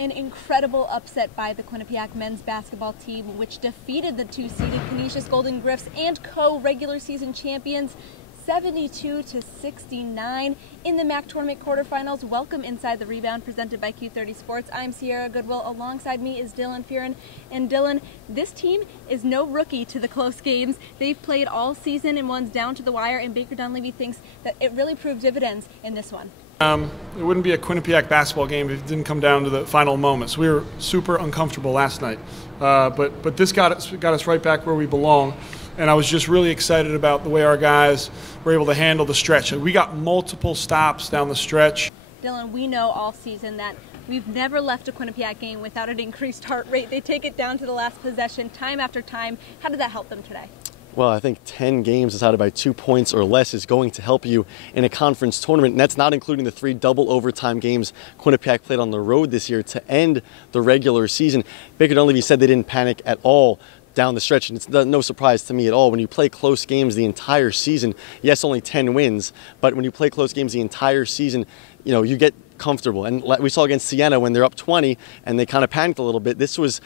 An incredible upset by the Quinnipiac men's basketball team, which defeated the two-seeded Canisius Golden Griffs and co-regular season champions 72-69 in the MAAC tournament quarterfinals. Welcome inside the Rebound, presented by Q30 Sports. I'm Sierra Goodwill. Alongside me is Dylan Fearon. And Dylan, this team is no rookie to the close games. They've played all season and one's down to the wire, and Baker Dunleavy thinks that it really proved dividends in this one. It wouldn't be a Quinnipiac basketball game if it didn't come down to the final moments. We were super uncomfortable last night, but this got us right back where we belong. And I was just really excited about the way our guys were able to handle the stretch. We got multiple stops down the stretch. Dylan, we know all season that we've never left a Quinnipiac game without an increased heart rate. They take it down to the last possession time after time. How did that help them today? Well, I think 10 games decided by 2 points or less is going to help you in a conference tournament, and that's not including the 3 double overtime games Quinnipiac played on the road this year to end the regular season. Baker Dunleavy said they didn't panic at all down the stretch, and it's no surprise to me at all. When you play close games the entire season, yes, only 10 wins, but when you play close games the entire season, you get comfortable. And we saw against Siena when they're up 20 and they kind of panicked a little bit. This was,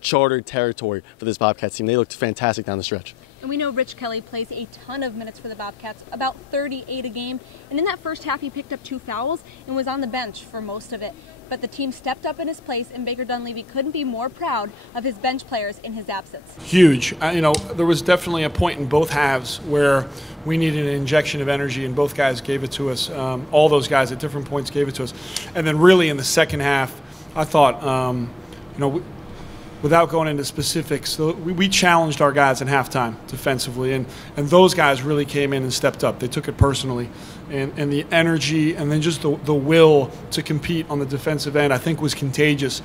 chartered territory for this Bobcats team. They looked fantastic down the stretch. And we know Rich Kelly plays a ton of minutes for the Bobcats, about 38 a game. And in that first half, he picked up 2 fouls and was on the bench for most of it. But the team stepped up in his place, and Baker Dunleavy couldn't be more proud of his bench players in his absence. Huge. There was definitely a point in both halves where we needed an injection of energy, and both guys gave it to us. All those guys at different points gave it to us. And then really in the second half, I thought, without going into specifics, we challenged our guys in halftime defensively, and those guys really came in and stepped up. They took it personally, and the energy and then just the will to compete on the defensive end, I think, was contagious.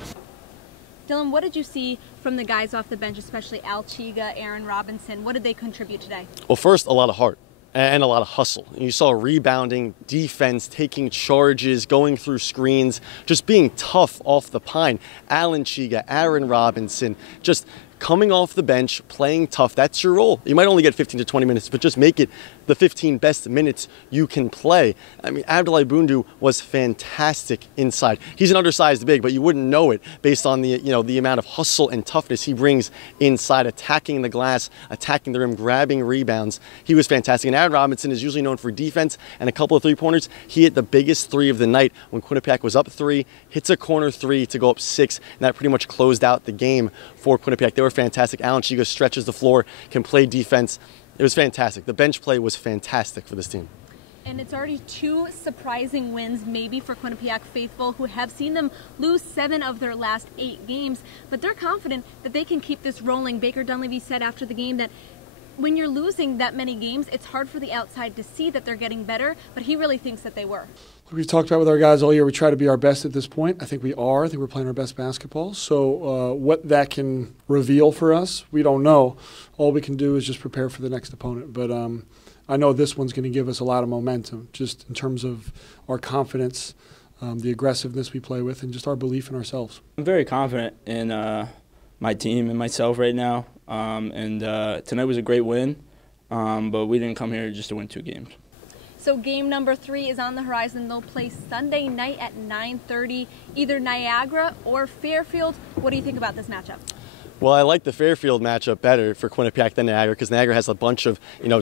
Dylan, what did you see from the guys off the bench, especially Al Chiga, Aaron Robinson? What did they contribute today? Well, first, a lot of heart and a lot of hustle. You saw rebounding, defense, taking charges, going through screens, just being tough off the pine. Alan Chiga, Aaron Robinson, just coming off the bench, playing tough. That's your role. You might only get 15 to 20 minutes, but just make it the 15 best minutes you can play. I mean, Abdoulaye Bundu was fantastic inside. He's an undersized big, but you wouldn't know it based on the amount of hustle and toughness he brings inside, attacking the glass, attacking the rim, grabbing rebounds. He was fantastic. And Aaron Robinson is usually known for defense and a couple of three-pointers. He hit the biggest 3 of the night when Quinnipiac was up 3, hits a corner 3 to go up 6, and that pretty much closed out the game for Quinnipiac. They were fantastic. Alan Chiga stretches the floor, can play defense. It was fantastic. The bench play was fantastic for this team. And it's already 2 surprising wins, maybe, for Quinnipiac faithful, who have seen them lose 7 of their last 8 games. But they're confident that they can keep this rolling. Baker Dunleavy said after the game that when you're losing that many games, it's hard for the outside to see that they're getting better, but he really thinks that they were. We've talked about with our guys all year, we try to be our best at this point. I think we are. I think we're playing our best basketball. So what that can reveal for us, we don't know. All we can do is just prepare for the next opponent. But I know this one's going to give us a lot of momentum, just in terms of our confidence, the aggressiveness we play with, and just our belief in ourselves. I'm very confident in my team and myself right now. Tonight was a great win, but we didn't come here just to win 2 games. So game number 3 is on the horizon. They'll play Sunday night at 9:30, either Niagara or Fairfield. What do you think about this matchup? Well, I like the Fairfield matchup better for Quinnipiac than Niagara, because Niagara has a bunch of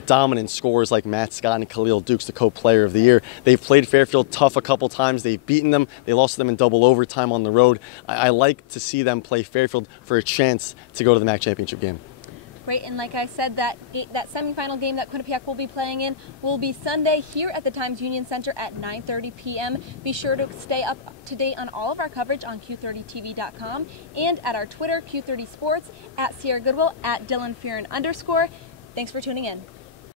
dominant scorers like Matt Scott and Khalil Dukes, the co-player of the year. They've played Fairfield tough a couple times. They've beaten them. They lost to them in double overtime on the road. I like to see them play Fairfield for a chance to go to the MAAC championship game. Great, and like I said, that semifinal game that Quinnipiac will be playing in will be Sunday here at the Times Union Center at 9:30 p.m. Be sure to stay up to date on all of our coverage on Q30TV.com and at our Twitter, Q30 Sports, at Sierra Goodwill, at Dylan Fearon _. Thanks for tuning in.